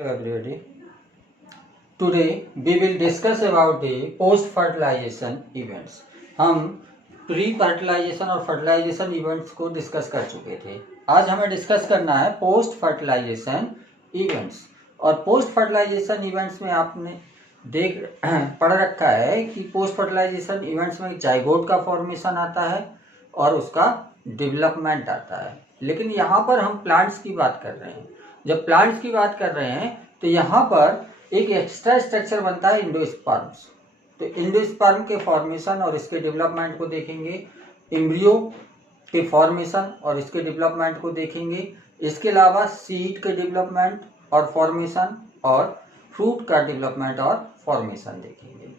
Hello everybody. Today we will discuss about the post fertilization events. हम pre fertilisation और fertilisation events को discuss कर चुके थे. आज हमें डिस्कस करना है पोस्ट फर्टिलाइजेशन इवेंट्स. और पोस्ट फर्टिलाइजेशन इवेंट्स में आपने पढ़ रखा है कि पोस्ट फर्टिलाइजेशन इवेंट्स में जाइगोट का फॉर्मेशन आता है और उसका डेवलपमेंट आता है. लेकिन यहाँ पर हम प्लांट्स की बात कर रहे हैं. जब प्लांट्स की बात कर रहे हैं तो यहाँ पर एक एक्स्ट्रा स्ट्रक्चर बनता है इंडोस्पर्म्स. तो इंडोस्पर्म के फॉर्मेशन और इसके डेवलपमेंट को देखेंगे, एम्ब्रियो के फॉर्मेशन और इसके डेवलपमेंट को देखेंगे. इसके अलावा सीड के डेवलपमेंट और फॉर्मेशन और फ्रूट का डेवलपमेंट और फॉर्मेशन देखेंगे.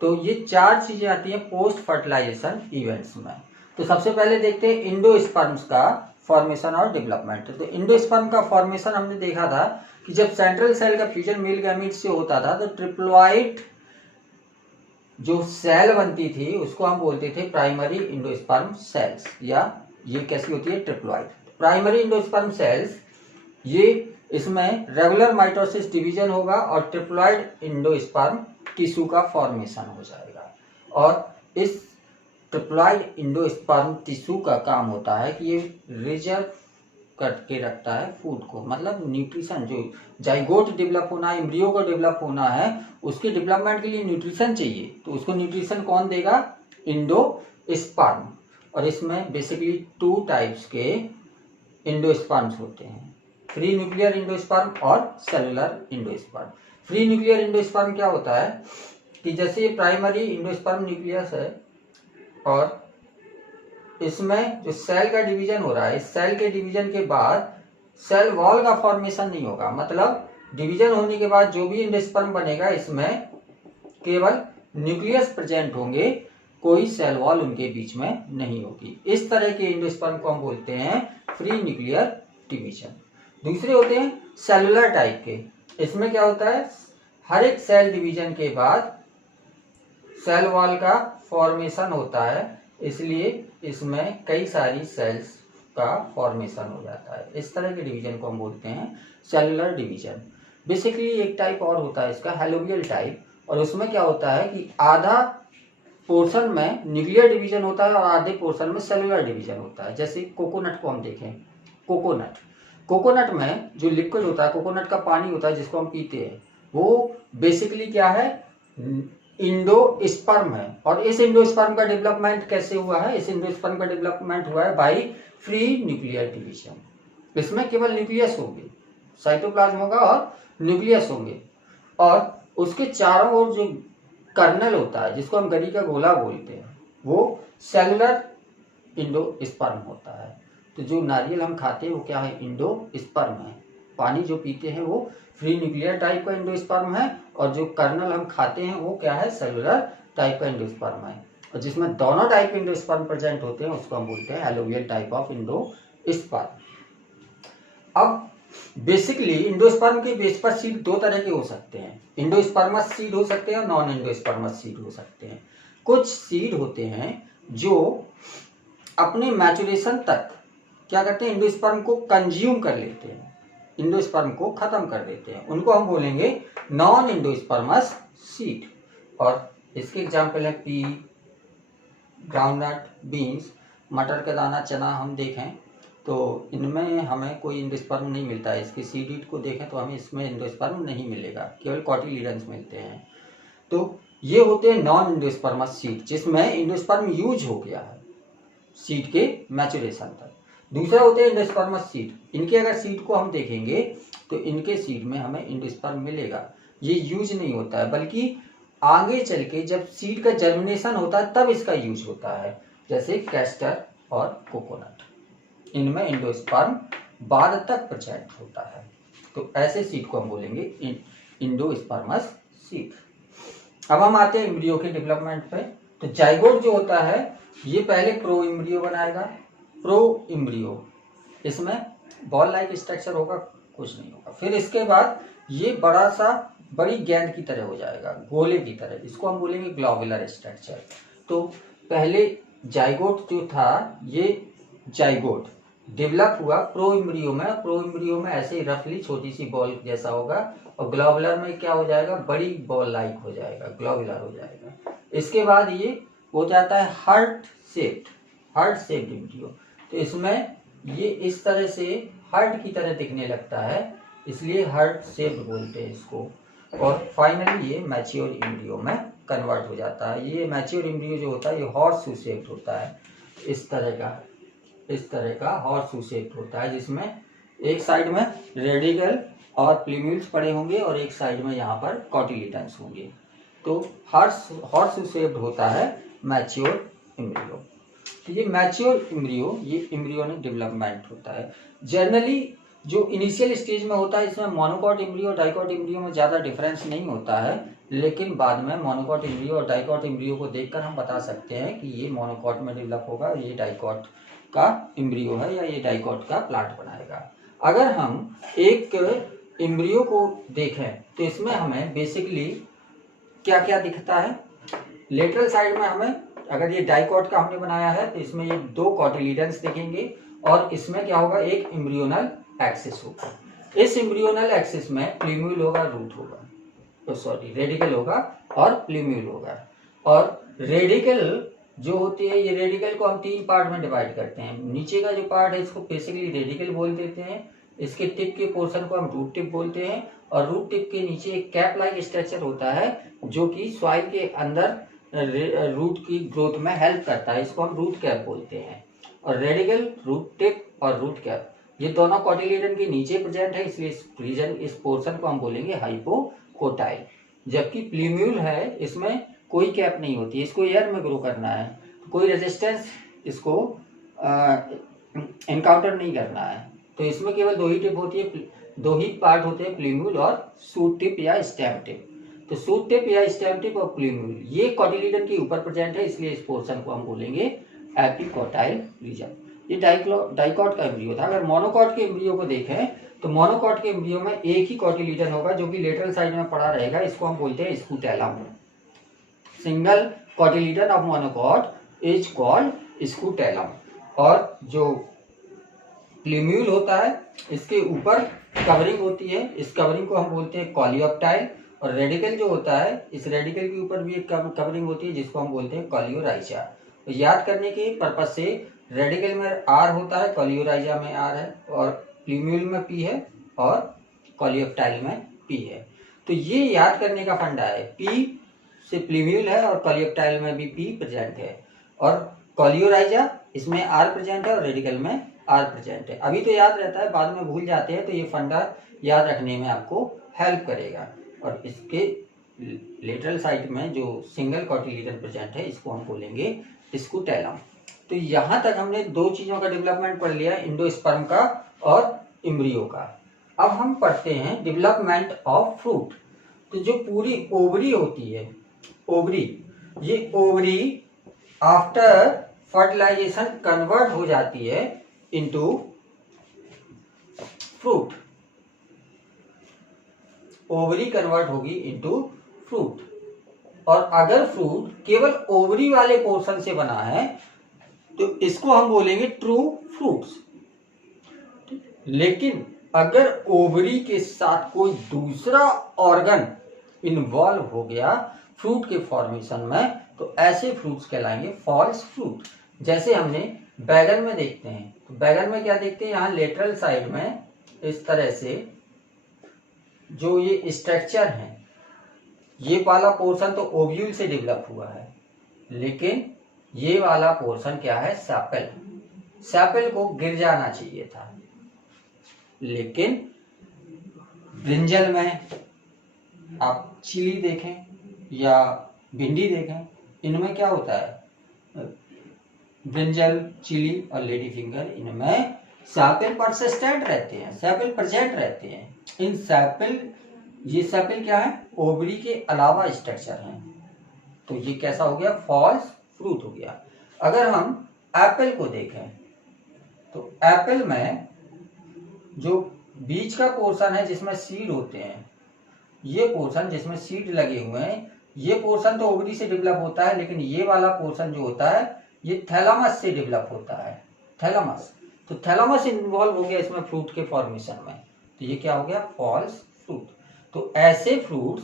तो ये चार चीजें आती हैं पोस्ट फर्टिलाइजेशन इवेंट्स में. तो सबसे पहले देखते हैं इंडोस्पर्म्स का फॉर्मेशन और डेवलपमेंट. तो इंडोस्पर्म का फॉर्मेशन हमने देखा था कि जब सेंट्रल सेल का फ्यूजन मेल गैमीट से होता था तो ट्रिप्लॉइड जो सेल बनती थी उसको हम बोलते थे प्राइमरी इंडोस्पर्म सेल्स. या ये कैसी होती है? ट्रिप्लॉइड. प्राइमरी इंडोस्पर्म सेल्स, ये इसमें रेगुलर माइटोसिस डिवीजन होगा और ट्रिप्लॉइड इंडोस्पर्म टिश्यू का फॉर्मेशन हो जाएगा. और इस ट्रिप्लॉइड इंडोस्पर्म टिश्यू का काम होता है कि ये रिजर्व करके रखता है फूड को, मतलब न्यूट्रिशन. जो जाइगोट डेवलप होना है, एम्ब्रियो को डेवलप होना है, उसके डेवलपमेंट के लिए न्यूट्रिशन चाहिए. तो उसको न्यूट्रिशन कौन देगा? इंडोस्पर्म. और इसमें बेसिकली टू टाइप्स के इंडोस्पर्म्स होते हैं, फ्री न्यूक्लियर इंडोस्पर्म और cellular endosperm. Free nuclear endosperm क्या होता है कि जैसे ये प्राइमरी इंडोस्पर्म न्यूक्लियस है और इसमें जो सेल का डिवीजन हो रहा है, इस सेल के डिवीजन के बाद सेल वॉल का फॉर्मेशन नहीं होगा. मतलब डिवीजन होने के बाद जो भी इंडोस्पर्म बनेगा इसमें केवल न्यूक्लियस प्रेजेंट होंगे, कोई सेल वॉल उनके बीच में नहीं होगी. इस तरह के इंडोस्पर्म को हम बोलते हैं फ्री न्यूक्लियर डिवीजन. दूसरे होते हैं सेलुलर टाइप के. इसमें क्या होता है? हर एक सेल डिवीजन के बाद सेल वॉल का फॉर्मेशन होता है, इसलिए इसमें कई सारी सेल्स का फॉर्मेशन हो जाता है. इस तरह के डिवीजन को हम बोलते हैं सेलुलर डिवीजन. बेसिकली एक टाइप और होता है इसका, हेलोबियल टाइप. और उसमें क्या होता है कि आधा पोर्शन में न्यूक्लियर डिवीजन होता है और आधे पोर्शन में सेलुलर डिवीजन होता है. जैसे कोकोनट को हम देखें, कोकोनट में जो लिक्विड होता है, कोकोनट का पानी होता है जिसको हम पीते हैं, वो बेसिकली क्या है? इंडोस्पर्म है. और इस इंडोस्पर्म का डेवलपमेंट कैसे हुआ है? इस इंडोस्पर्म का डेवलपमेंट हुआ है बाय फ्री न्यूक्लियर डिवीजन. इसमें केवल न्यूक्लियस होंगे, साइटोप्लाज्म होगा और न्यूक्लियस होंगे, और उसके चारों ओर जो कर्नल होता है जिसको हम गरी का गोला बोलते हैं, वो सेलुलर इंडोस्पर्म होता है. तो जो नारियल हम खाते हैं वो क्या है? इंडोस्पर्म है. पानी जो पीते हैं वो फ्री न्यूक्लियर टाइप का इंडोस्पर्म है, और जो कर्नल हम खाते हैं वो क्या है? सेलुलर टाइप का इंडोस्पर्म है. और जिसमें दोनों टाइप के इंडोस्पर्म प्रेजेंट होते हैं उसको हम बोलते हैं एलोवियल टाइप ऑफ इंडोस्पर्म. अब बेसिकली इंडोस्पर्म के बेस पर सीड दो तरह के हो सकते हैं. इंडोस्पर्मस सीड हो सकते हैं और नॉन इंडोस्पर्मस सीड हो सकते हैं. कुछ सीड होते हैं जो अपने मैचुरेशन तक क्या करते हैं? इंडोस्पर्म को कंज्यूम कर लेते हैं, इंडोस्पर्म को खत्म कर देते हैं. उनको हम बोलेंगे नॉन इंडोस्पर्मस सीड. और इसके एग्जाम्पल है पी, ग्राउंडनट, बीन्स, मटर का दाना, चना. हम देखें तो इनमें हमें कोई इंडोस्पर्म नहीं मिलता है. इसके सीड को देखें तो हमें इसमें इंडोस्पर्म नहीं मिलेगा, केवल कॉटिलीडन्स मिलते हैं. तो ये होते हैं नॉन इंडोस्पर्मस सीड, जिसमें इंडोस्पर्म यूज हो गया है सीड के मैचुरेशन तक. दूसरा होते हैं इंडोस्पर्मस सीड. इनके अगर सीड को हम देखेंगे तो इनके सीड में हमें इंडोस्पर्म मिलेगा. ये यूज नहीं होता है, बल्कि आगे चल के जब सीड का जर्मिनेशन होता है तब इसका यूज होता है. जैसे कैस्टर और कोकोनट, इनमें इंडोस्पर्म बाद तक प्रेजेंट होता है. तो ऐसे सीड को हम बोलेंगे इंडोस्पर्मस सीड. अब हम आते हैं एम्ब्रियो के डेवलपमेंट पे. तो जाइगोट जो होता है ये पहले प्रो एम्ब्रियो बनाएगा. प्रो एम्ब्रियो, इसमें बॉल लाइक स्ट्रक्चर होगा, कुछ नहीं होगा. फिर इसके बाद ये बड़ी गेंद की तरह हो जाएगा, गोले की तरह. इसको हम बोलेंगे ग्लोबुलर स्ट्रक्चर. तो पहले जाइगोट जो था, ये जाइगोट डेवलप हुआ प्रो एम्ब्रियो में। प्रो एम्ब्रियो में ऐसे ही रफली छोटी सी बॉल जैसा होगा और ग्लोबुलर में क्या हो जाएगा, बड़ी बॉल लाइक हो जाएगा, ग्लोबुलर हो जाएगा। इसके बाद ये हो जाता है हार्ट शेप्ड एम्ब्रियो। तो इसमें ये इस तरह से हार्ट की तरह दिखने लगता है, इसलिए हार्ट शेप्ड बोलते हैं इसको। और फाइनली ये मैच्योर एम्ब्रियो में कन्वर्ट हो जाता है। ये मैच्योर एम्ब्रियो जो होता है ये हॉर्स शू शेप्ड होता है, इस तरह का हॉर्स शू शेप्ड होता है, जिसमें एक साइड में रेडिकल और प्लीम्यूल्स पड़े होंगे और एक साइड में यहाँ पर कॉटिलिडन्स होंगे। तो हॉर्स शू शेप्ड होता है मैच्योर एम्ब्रियो। तो ये मैच्योर एम्ब्रियो, ये एम्ब्रियोनिक डेवलपमेंट होता है। जनरली जो इनिशियल स्टेज में होता है इसमें मोनोकॉट एम्ब्रियो और डाइकॉट एम्ब्रियो में ज़्यादा डिफरेंस नहीं होता है, लेकिन बाद में मोनोकॉट एम्ब्रियो और डाइकॉट एम्ब्रियो को देखकर हम बता सकते हैं कि ये मोनोकॉट में डेवलप होगा, ये डाइकॉट का एम्ब्रियो है या ये डाइकॉट का प्लांट बनाएगा। अगर हम एक एम्ब्रियो को देखें तो इसमें हमें बेसिकली क्या क्या दिखता है। लेटरल साइड में हमें, अगर ये डाइकॉट का हमने बनाया है तो इसमें ये 2 कॉटिलिडन्स दिखेंगे और इसमें क्या होगा, एक एम्ब्रियोनल एक्सिस होगा। इस एम्ब्रियोनल एक्सिस में प्लीम्यूल होगा, रूट होगा, तो सॉरी रेडिकल होगा और प्लीम्यूल होगा। और रेडिकल जो होती है, ये रेडिकल को हम 3 पार्ट में डिवाइड करते हैं। नीचे का जो पार्ट है इसको बेसिकली रेडिकल बोल देते हैं, इसके टिप के पोर्शन को हम रूट टिप बोलते हैं, और रूट टिप के नीचे एक कैप लाइक स्ट्रक्चर होता है जो कि सॉइल के अंदर रूट की ग्रोथ में हेल्प करता है, इसको हम रूट कैप बोलते हैं। और रेडिकल, रूट टिप और रूट कैप ये दोनों कॉटिलिडन के नीचे प्रेजेंट है, इसलिए इस पोर्शन को हम बोलेंगे हाइपोकोटाइल। जबकि प्लीम्यूल है, इसमें कोई कैप नहीं होती, इसको एयर में ग्रो करना है, तो कोई रेजिस्टेंस इसको एनकाउंटर नहीं करना है। तो इसमें केवल 2 ही टिप होती है, 2 ही पार्ट होते हैं, प्लीम्यूल और शूट टिप या स्टेम टिप। तो शूट टिप या स्टेम टिप और प्लीम्यूल ये कॉटिलिडन के ऊपर प्रेजेंट है, इसलिए इस पोर्शन को हम बोलेंगे एपिकोटाइल रीजन। ये डाइकॉट का एम्ब्रियो था। अगर मोनोकॉट के एम्ब्रियो को देखें तो मोनोकॉट के एम्ब्रियो में एक ही कॉटिलिडन होगा जो कि लेटरल साइड में पड़ा रहेगा, इसको हम बोलते हैं scutellum. Single cotyledon of monocot is called scutellum. और जो प्लीम्यूल होता है इसके ऊपर कवरिंग होती है, इस कवरिंग को हम बोलते हैं कॉलियोप्टाइल। और रेडिकल जो होता है, इस रेडिकल के ऊपर भी एक कवरिंग होती है जिसको हम बोलते हैं कॉलियोराइजा। तो याद करने के पर्पज से रेडिकल में आर होता है, कॉलियोराइजा में आर है, और प्लीम्यूल में पी है और कॉलियोप्टाइल में पी है। तो ये याद करने का फंडा है, पी से प्लीम्यूल है और कॉलियोप्टाइल में भी पी प्रेजेंट है, और कॉलियोराइजा इसमें आर प्रेजेंट है और रेडिकल में आर प्रेजेंट है। अभी तो याद रहता है, बाद में भूल जाते हैं, तो ये फंडा याद रखने में आपको हेल्प करेगा। और इसके लेटरल साइड में जो सिंगल कॉटिलिडन प्रेजेंट है इसको हम बोलेंगे स्कूटेलम। तो यहाँ तक हमने 2 चीजों का डेवलपमेंट पढ़ लिया, इंडोस्पर्म का और एम्ब्रियो का। अब हम पढ़ते हैं डेवलपमेंट ऑफ फ्रूट। तो जो पूरी ओवरी होती है, ओवरी, ये ओवरी आफ्टर फर्टिलाइजेशन कन्वर्ट हो जाती है इनटू फ्रूट। ओवरी कन्वर्ट होगी इनटू फ्रूट। और अगर फ्रूट केवल ओवरी वाले पोर्शन से बना है तो इसको हम बोलेंगे ट्रू फ्रूट्स। लेकिन अगर ओवरी के साथ कोई दूसरा ऑर्गन इन्वॉल्व हो गया फ्रूट के फॉर्मेशन में, तो ऐसे फ्रूट्स कहलाएंगे फॉल्स फ्रूट। जैसे हमने बैगन में देखते हैं, तो बैगन में क्या देखते हैं, यहाँ लेटरल साइड में इस तरह से जो ये स्ट्रक्चर है, ये वाला पोर्शन तो ओव्यूल से डेवलप हुआ है, लेकिन ये वाला पोर्शन क्या है, सैपल। सैपल को गिर जाना चाहिए था, लेकिन ब्रिंजल में आप चिली देखें या भिंडी देखें, इनमें क्या होता है, ब्रिंजल, चिली और लेडी फिंगर, इनमें सैपल परसिस्टेंट रहते हैं, सैपल प्रेजेंट रहते हैं। इन सैपल, ये सैपल क्या है, ओवरी के अलावा स्ट्रक्चर है, तो ये कैसा हो गया, फॉल्स फ्रूट हो गया। अगर हम एप्पल को देखें तो एप्पल में जो बीच का पोर्शन है जिसमें सीड होते हैं, ये पोर्शन जिसमें सीड लगे हुए हैं, ये पोर्शन तो ओवरी से डेवलप होता है, लेकिन ये वाला पोर्शन जो होता है ये थैलामस से डेवलप होता है, थैलामस। तो थैलामस इन्वॉल्व हो गया इसमें फ्रूट के फॉर्मेशन में, तो ये क्या हो गया, फॉल्स फ्रूट। तो ऐसे फ्रूट्स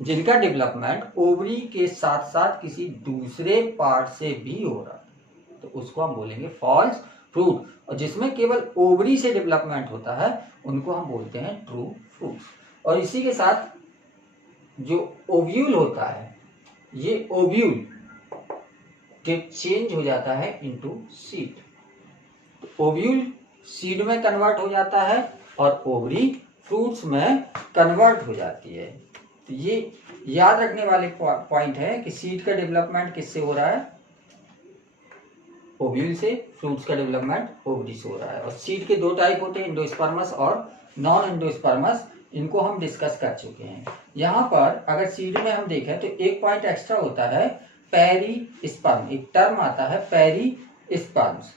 जिनका डेवलपमेंट ओवरी के साथ साथ किसी दूसरे पार्ट से भी हो रहा है तो उसको हम बोलेंगे फॉल्स फ्रूट, और जिसमें केवल ओवरी से डेवलपमेंट होता है उनको हम बोलते हैं ट्रू फ्रूट्स। और इसी के साथ जो ओव्यूल होता है, ये ओव्यूल चेंज हो जाता है इनटू सीड, तो ओव्यूल सीड में कन्वर्ट हो जाता है और ओवरी फ्रूट्स में कन्वर्ट हो जाती है। तो ये याद रखने वाले पॉइंट है कि सीड का डेवलपमेंट किससे हो रहा है, ओव्यूल से, फ्रूट्स का डेवलपमेंट ओवरी से हो रहा है। और सीड के दो टाइप होते हैं, एंडोस्पर्मस और नॉन एंडोस्पर्मस, इनको हम डिस्कस कर चुके हैं। यहाँ पर अगर सीड में हम देखें तो एक पॉइंट एक्स्ट्रा होता है, पेरिस्पर्म, एक टर्म आता है पेरिस्पर्म्स।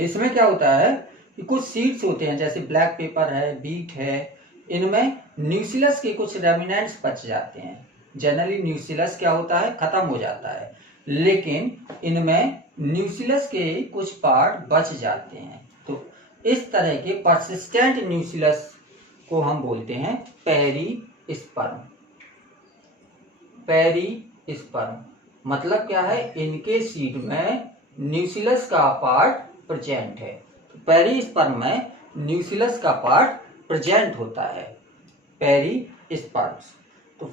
इसमें क्या होता है कि कुछ सीड्स होते हैं जैसे ब्लैक पेपर है, बीट है, इनमें न्यूसिलस के कुछ रेमिनेंट्स बच जाते हैं। जनरली न्यूसिलस क्या होता है, खत्म हो जाता है, लेकिन इनमें न्यूसिलस के कुछ पार्ट बच जाते हैं। तो इस तरह के परसिस्टेंट न्यूसिलस को हम बोलते हैं पेरिस्पर्म। पेरिस्पर्म मतलब क्या है, इनके सीड में न्यूसिलस का पार्ट प्रेजेंट है। तो पेरिस्पर्म में न्यूसिलस का पार्ट प्रेजेंट होता है, पेरिस्पर्म्स। तो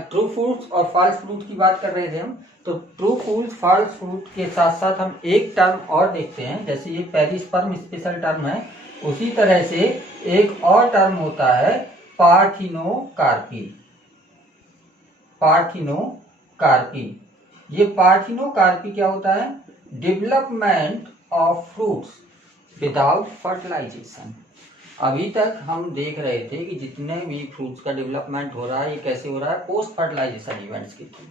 ट्रू फ्रूट्स और फॉल्स फ्रूट की बात कर रहे थे हम, तो ट्रू फ्रूट फॉल्स फ्रूट के साथ साथ हम एक टर्म और देखते हैं, जैसे ये पेरिस्पर्म स्पेशल टर्म है, उसी तरह से एक और टर्म होता है पार्थिनोकार्पी। पार्थिनोकार्पी, ये पार्थिनोकार्पी क्या होता है, development of fruits without fertilisation. अभी तक हम देख रहे थे कि जितने भी फ्रूट्स का डेवलपमेंट हो रहा है ये कैसे हो रहा है, पोस्ट फर्टिलाइजेशन इवेंट्स के थ्रू,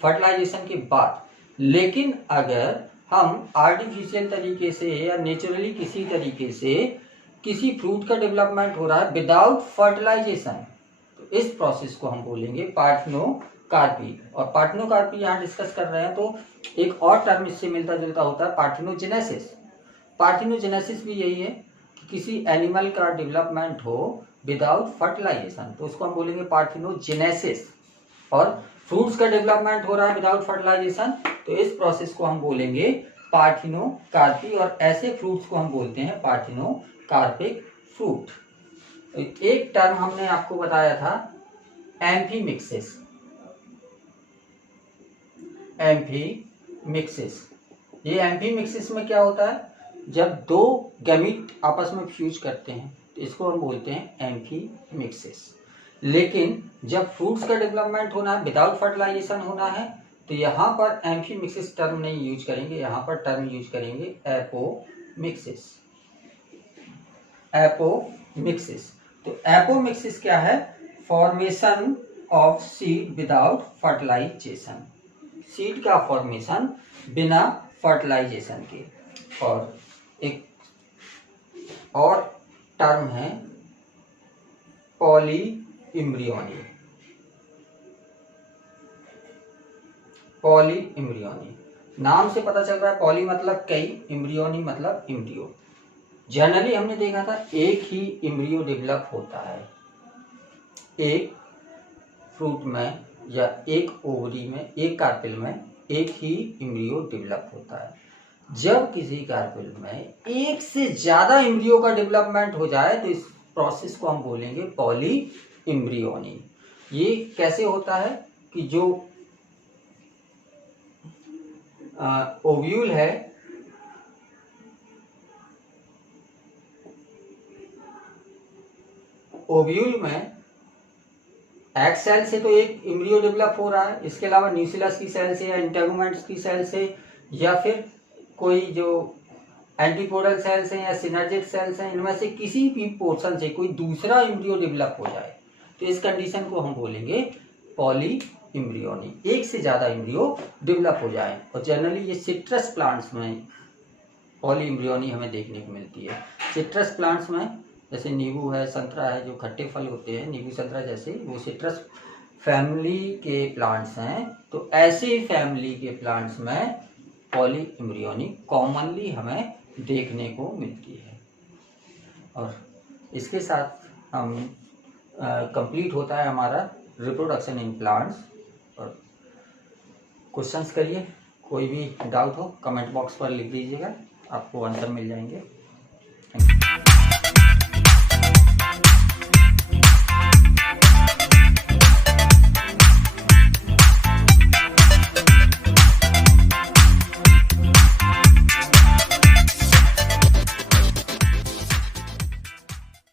फर्टिलाइजेशन के बाद। लेकिन अगर हम आर्टिफिशियल तरीके से या नेचुरली किसी तरीके से किसी फ्रूट का डेवलपमेंट हो रहा है विदाउट फर्टिलाइजेशन, तो इस प्रोसेस को हम बोलेंगे पार्थिनोकार्पी। और पार्थिनोकार्पी यहाँ डिस्कस कर रहे हैं तो एक और टर्म इससे मिलता जुलता होता है, पार्थिनोजेनेसिस। पार्थिनोजेनेसिस भी यही है कि किसी एनिमल का डेवलपमेंट हो विदाउट फर्टिलाइजेशन, तो उसको हम बोलेंगे पार्थिनोजेनेसिस। और फ्रूट्स का डेवलपमेंट हो रहा है विदाउट फर्टिलाइजेशन, तो इस प्रोसेस को हम बोलेंगे पार्थिनोकार्पी, और ऐसे फ्रूट्स को हम बोलते हैं पार्थिनोकार्पिक फ्रूट। एक टर्म हमने आपको बताया था एम्फीमिक्सिस। एम्फीमिक्सिस, ये एम्फीमिक्सिस में क्या होता है, जब दो गैमीट आपस में फ्यूज करते हैं तो इसको हम बोलते हैं एम्फीमिक्सिस। लेकिन जब फ्रूट्स का डेवलपमेंट होना है विदाउट फर्टिलाइजेशन होना है तो यहाँ पर एम्फीमिक्सिस टर्म नहीं यूज करेंगे, यहाँ पर टर्म यूज करेंगे एपोमिक्सिस। एपोमिक्सिस, तो एपोमिक्सिस क्या है, formation of seed without fertilisation, seed का फॉर्मेशन बिना फर्टिलाइजेशन के। और एक और टर्म है पॉली इम्ब्रियोनी। पॉली इम्ब्रियोनी, नाम से पता चल रहा है, पॉली मतलब कई, इम्ब्रियोनी मतलब इम्ब्रियो। जनरली हमने देखा था एक ही इम्ब्रियो डेवलप होता है, एक फ्रूट में या एक ओवरी में, एक कार्पेल में एक ही इम्ब्रियो डेवलप होता है। जब किसी कार्पेल में एक से ज्यादा इम्ब्रियो का डेवलपमेंट हो जाए तो इस प्रोसेस को हम बोलेंगे पॉली इम्ब्रियोनी। ये कैसे होता है कि जो ओव्यूल है, ओव्यूल में एग सेल से तो एक इम्ब्रियो डेवलप हो रहा है, इसके अलावा न्यूसिलस की सेल से या इंटेगुमेंट्स की सेल से या फिर कोई जो एंटीपोडल सेल्स हैं या सिनर्जिक सेल्स हैं, इनमें से किसी भी पोर्शन से कोई दूसरा इम्ब्रियो डेवलप हो जाए तो इस कंडीशन को हम बोलेंगे पॉली इम्ब्रियोनी, एक से ज्यादा इम्ब्रियो डेवलप हो जाए। और जनरली ये सिट्रस प्लांट्स में पॉली इम्ब्रियोनी हमें देखने को मिलती है। सिट्रस प्लांट्स में जैसे नींबू है, संतरा है, जो खट्टे फल होते हैं नींबू संतरा जैसे, वो सिट्रस फैमिली के प्लांट्स हैं। तो ऐसे फैमिली के प्लांट्स में पॉली इम्ब्रियोनी कॉमनली हमें देखने को मिलती है। और इसके साथ हम कंप्लीट होता है हमारा रिप्रोडक्शन इन प्लांट्स। और क्वेश्चंस करिए, कोई भी डाउट हो कमेंट बॉक्स पर लिख दीजिएगा, आपको आंसर मिल जाएंगे।